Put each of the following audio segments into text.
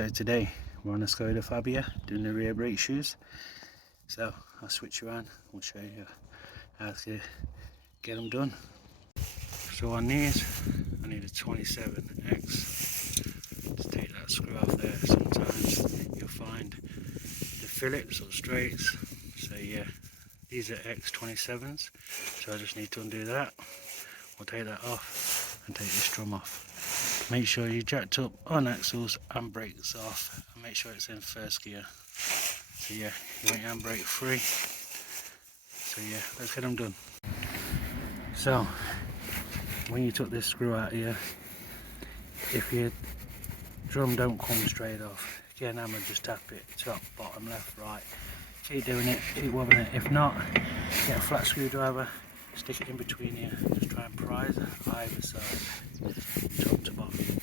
So today we're on a Skoda Fabia doing the rear brake shoes. So I'll switch around, we'll show you how to get them done. So on these I need a 27X. Just take that screw off there. Sometimes you'll find the Phillips or straights. So yeah, these are X27s. So I just need to undo that. We'll take that off and take this drum off. Make sure you jacked up on axles and brakes off, and make sure it's in first gear. So yeah, you want your handbrake free. So yeah, let's get them done. So when you took this screw out here, if your drum don't come straight off, get an hammer, just tap it top, bottom, left, right. Keep doing it, keep wobbling it. If not, get a flat screwdriver, stick it in between here, just try and prise either side, top to bottom,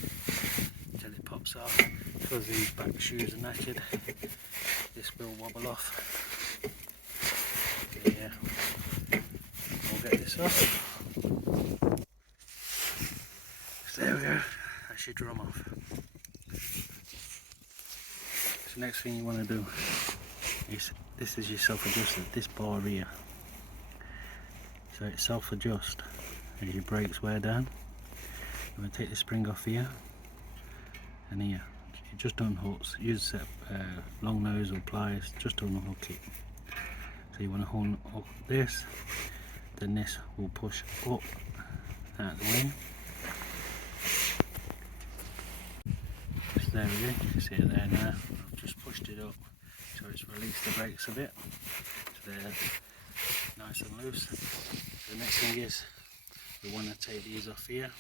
until it pops off. Because these back shoes are knackered, this will wobble off. Okay, yeah, we'll get this off. So there we go, that's your drum off. So next thing you want to do is, this is your self-adjusted, this bar here. So it self-adjusts as your brakes wear down. I'm going to take the spring off here and here. It just unhooks. Use long nose or pliers just to unhook it. So you want to unhook this, then this will push up out of the way. So there we go, you can see it there now. I've just pushed it up so it's released the brakes a bit. So they're nice and loose. So the next thing is we want to take these off here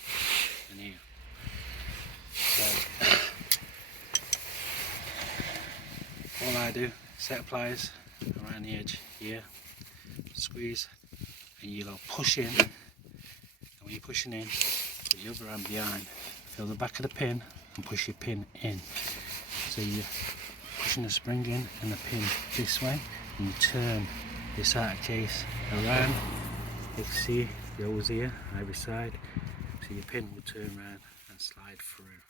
and here. So all I do, set pliers around the edge here, squeeze, and you'll push in. And when you're pushing in, put your other hand behind, feel the back of the pin and push your pin in. So you're pushing the spring in and the pin this way, and you turn this outer case around. You can see the holes here either side, so your pin will turn around and slide through.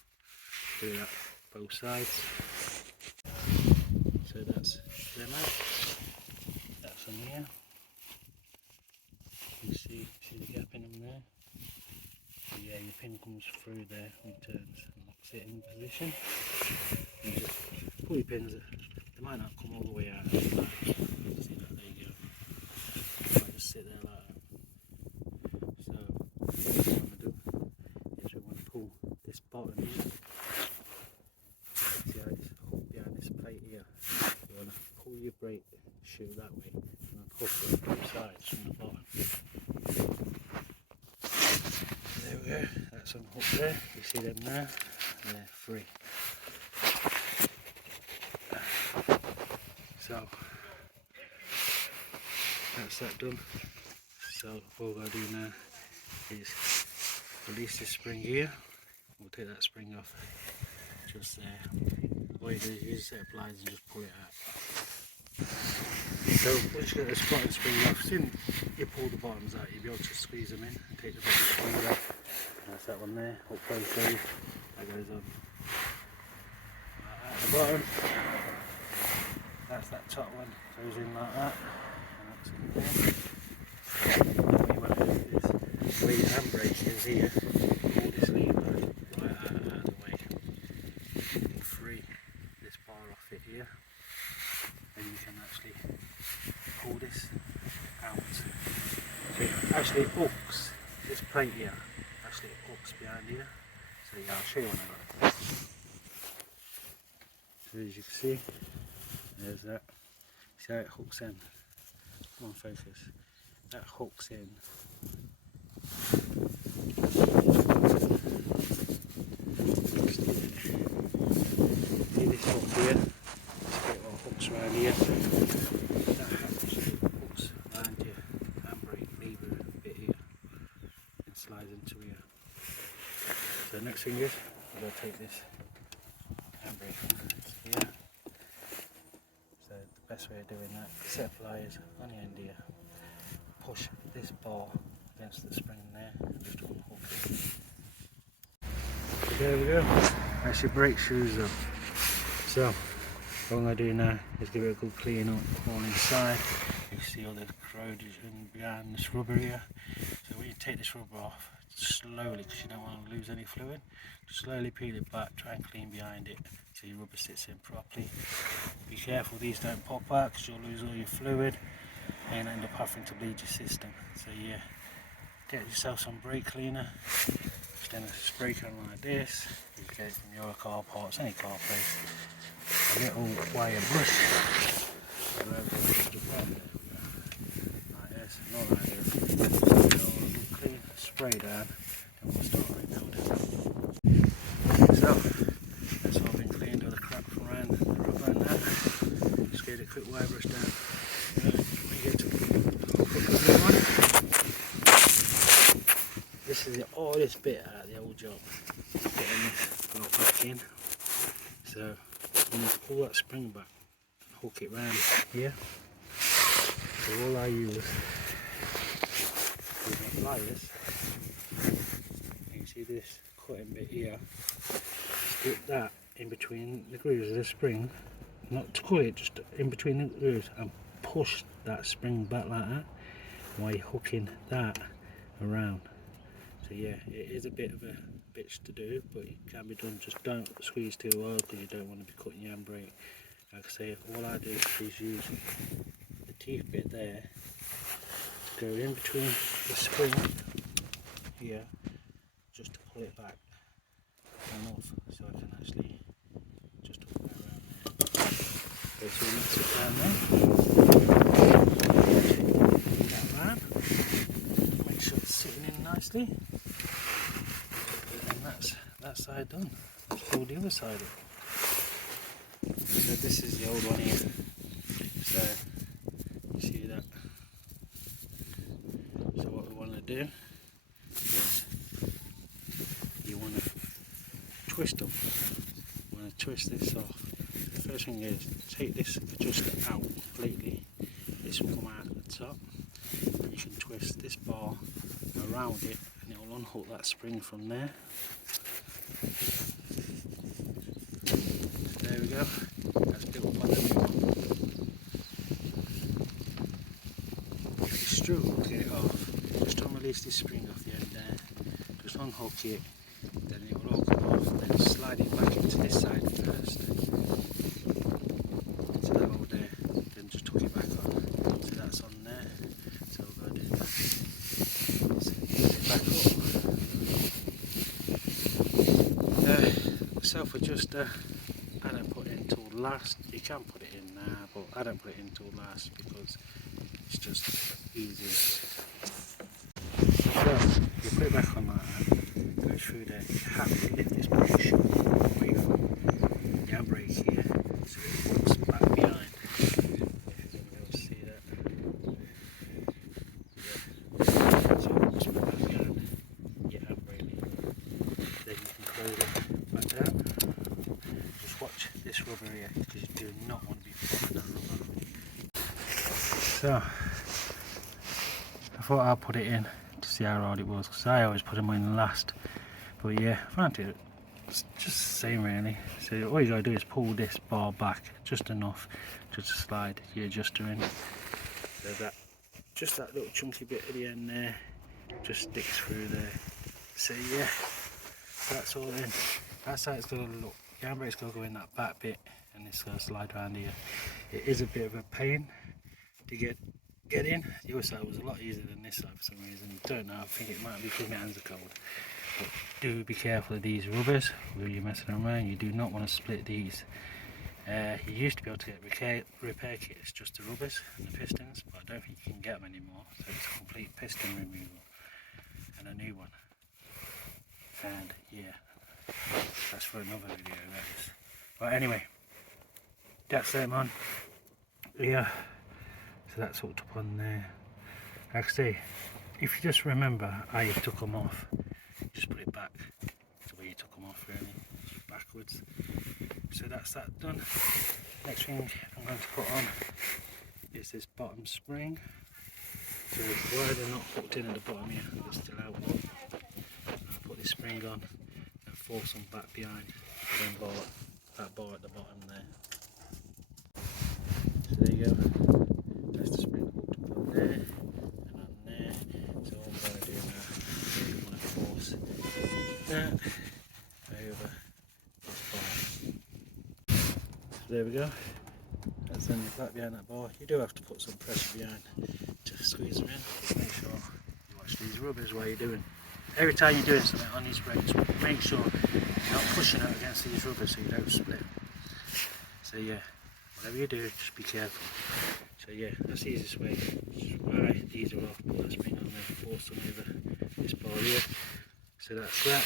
Do that both sides. So that's them out. That's on here. You see the gap in them there? So yeah, your pin comes through there and turns and locks it in position. You just pull your pins, they might not come all the way out. See that, there you go. They might just sit there like that. So what we want to do is we want to pull this bottom here. See how it's hooked behind this plate here? You want to pull your brake shoe that way and hook it both sides from the bottom. There we go, that's unhooked there. You see them now? They're free. So that's that done. So what we're going to do now is release this spring here. We'll take that spring off just there. All you do is use a set of pliers and just pull it out. So once you get the spotted spring off, soon you pull the bottoms out, you'll be able to squeeze them in and take the bottom spring off. That's that one there, up both ways. That goes on at the bottom. That's that top one, goes in like that. And that's in there. What you want to do is, where your handbrake is here, pull this lever right out of the way. You can free this bar off it here, and you can actually pull this out. So it actually hooks, this plate here actually hooks behind here. So yeah, I'll show you when I got it. So as you can see, there's that. See how it hooks in? Come on, focus. That hooks in. See this hook here? This bit what hooks around here. That actually hooks around your handbrake lever bit here and slides into here. So the next thing is, we're going to take this handbrake here. So the best way of doing that, set pliers on the end here, push this bar against the spring there and just unhook it. So there we go, that's your brake shoes up. So what I'm going to do now is give it a good clean up all inside. You see all the corrosion behind this rubber here. So when you take this rubber off, slowly, because you don't want to lose any fluid, slowly peel it back, try and clean behind it so your rubber sits in properly. Be careful these don't pop out because you'll lose all your fluid and end up having to bleed your system. So yeah, get yourself some brake cleaner, extend a spray can like this. You can get it from your car parts, any car place. A little wire brush, like this, not like this. So clean, spray down, and we'll start rebuilding. So that's all been cleaned, all the crap from around the rubber and that. Just get a quick wire brush down. When you get to the one, this is the hardest bit out of the whole job. Getting this block back in. So you need to pull that spring back and hook it round here. So all I use is my pliers. You can see this cutting bit here. Stick that in between the grooves of the spring, not to cut it, just in between the grooves, and push that spring back like that while you're hooking that around. So yeah, it is a bit of a bitch to do, but it can be done. Just don't squeeze too hard because you don't want to be cutting your handbrake. Like I say, all I do is use the teeth bit there to go in between the spring here, just to pull it back and off, so I can actually just hook that around there. Okay, so you mix it down there, that round, make sure it's sitting in nicely. And that's that side done. Let's pull the other side up. So this is the old one here. So you see that. So what we want to do is you want to twist them. You want to twist this off. The first thing is take this adjuster out completely. This will come out at the top. And you can twist this bar around it and it will unhook that spring from there. There we go, that's built up on the new one. If you struggle to get it off, just unrelease this spring off the end there, just unhook it, then it will all come off, then slide it back into this side first, into that hole there, then just hook it back on, so that's on there, so we'll go do that. So put it back up. The self-adjuster, I don't put it in till last. You can put it in now, but I don't put it in till last because it's just easier. So you put it back on like that, go through there. You have to lift this push away from the handbrake here so it hooks back behind. If you're going to be able to see that. Yeah. So it hooks back behind your handbrake. Then you can close it back down. Just watch this rubber here because you do not want to be pulling that rubber. So I thought I'd put it in to see how hard it was because I always put them in last. But yeah, I found it it's just the same really. So all you gotta do is pull this bar back just enough just to slide your adjuster in. So that just that little chunky bit at the end there just sticks through there. So yeah, that's all in. That's how it's gonna look. The handbrake's gonna go in that back bit and it's gonna slide around here. It is a bit of a pain to get in. The other side was a lot easier than this side for some reason. Don't know, I think it might be because my hands are cold. But do be careful of these rubbers when you're messing around. You do not want to split these. You used to be able to get repair kits just the rubbers and the pistons, but I don't think you can get them anymore. So it's a complete piston removal and a new one. And yeah, that's for another video, that is. But anyway, that's them on. Yeah, so that's hooked up on there. Like I say, if you just remember how you took them off, just put it back to where you took them off really, just backwards. So that's that done. Next thing I'm going to put on is this bottom spring. So why they're not hooked in at the bottom here, they're still out. I'll put this spring on and force them back behind, then bolt that bar at the bottom there. So there you go. That's the spring hooked up on there and on there. So all I'm going to do now is I'm going to force that over this bar. So there we go. That's then the flat behind that bar. You do have to put some pressure behind to squeeze them in. Make sure you watch these rubbers while you're doing. Every time you're doing something on these brakes, make sure you're not pushing it against these rubbers so you don't split. So yeah, whatever you do, just be careful. So yeah, that's the easiest way. Just pry these are off, put that spring on there, force them over this bar here. So that's that.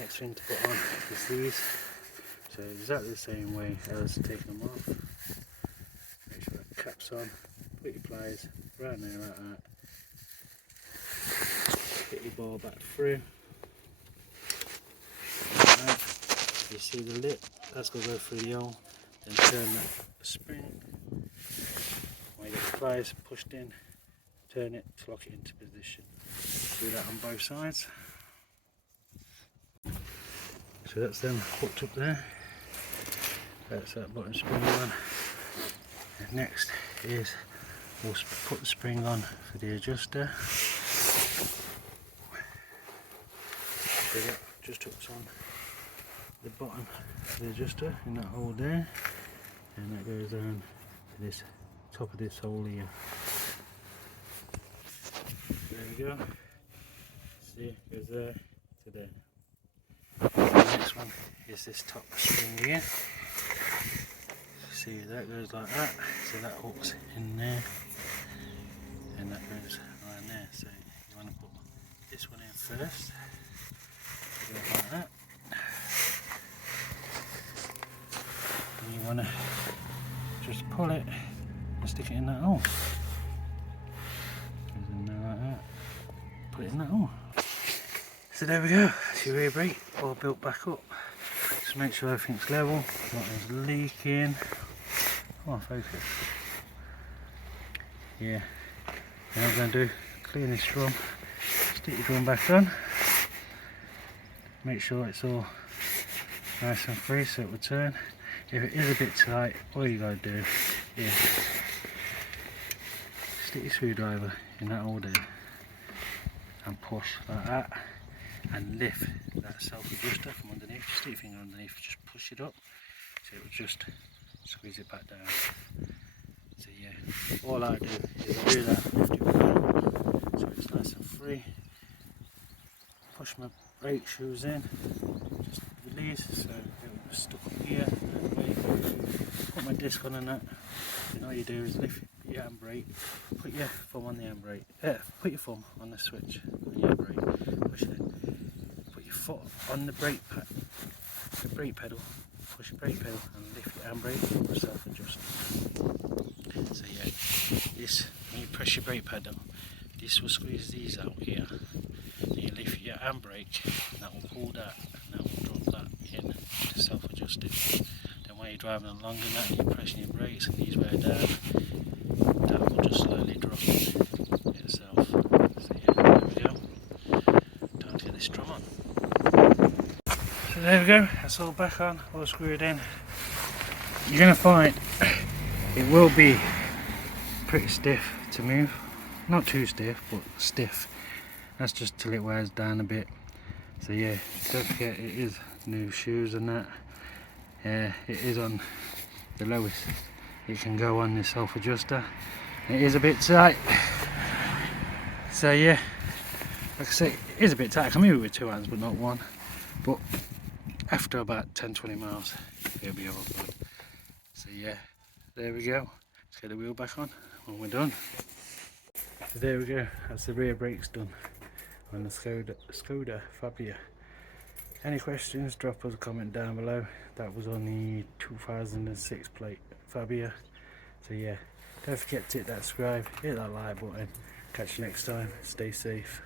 Next thing to put on is these. So exactly the same way as taking them off. Make sure that cap's on. Put your pliers right there like that. Get your bar back through. Right. You see the lip? That's going to go through the hole. Then turn that spring. When you get the pliers pushed in, turn it to lock it into position. Do that on both sides. So that's them hooked up there. That's that bottom spring on. And next is we'll put the spring on for the adjuster. So that just hooks on the bottom of the adjuster in that hole there, and that goes down to this top of this hole here. There we go. See, it goes there to there. The next one is this top spring here. See, that goes like that, so that hooks in there, and that goes around there. So you want to put this one in first. Go like that. And you want to just pull it and stick it in that hole. Goes in there like that. Put it in that hole. So there we go. That's your rear brake all built back up. Just make sure everything's level, nothing's leaking. Come on, focus. Yeah. Then I'm going to do clean this drum. Stick your drum back on. Make sure it's all nice and free so it will turn. If it is a bit tight, all you got to do is stick your screwdriver in that hole there and push like that and lift that self-adjuster from underneath. Just stick your finger underneath, just push it up so it will just squeeze it back down. So yeah, all I do is I do that, lift it down so it's nice and free. Push my brake shoes in, just release so it was stuck up here. Put my disc on and that. Then all you do is lift your handbrake, put your thumb on the handbrake, put your thumb on the switch on your handbrake, push it, put your foot on the brake pad, the brake pedal, push your brake pedal and lift your handbrake for self-adjust. So yeah, this, when you press your brake pedal, this will squeeze these out here. Then you lift your handbrake and that will pull that and that will drop that in to self-adjust it. Then while you're driving along and that, you're pressing your brakes and these wear down, that will just slowly drop in itself. So yeah, there we go. Time to get this drum on. So there we go, that's all back on, all screwed in. You're going to find it will be pretty stiff to move. Not too stiff, but stiff. That's just till it wears down a bit. So yeah, don't forget it is new shoes and that. Yeah, it is on the lowest it can go on the self-adjuster. It is a bit tight. So yeah, like I say, it is a bit tight. I can move it with two hands but not one. But after about 10-20 miles, it'll be all good. So yeah, there we go. Let's get the wheel back on when we're done. So there we go, that's the rear brakes done on the Skoda Fabia. Any questions, drop us a comment down below. That was on the 2006 plate Fabia. So yeah, don't forget to hit that subscribe, hit that like button. Catch you next time, stay safe.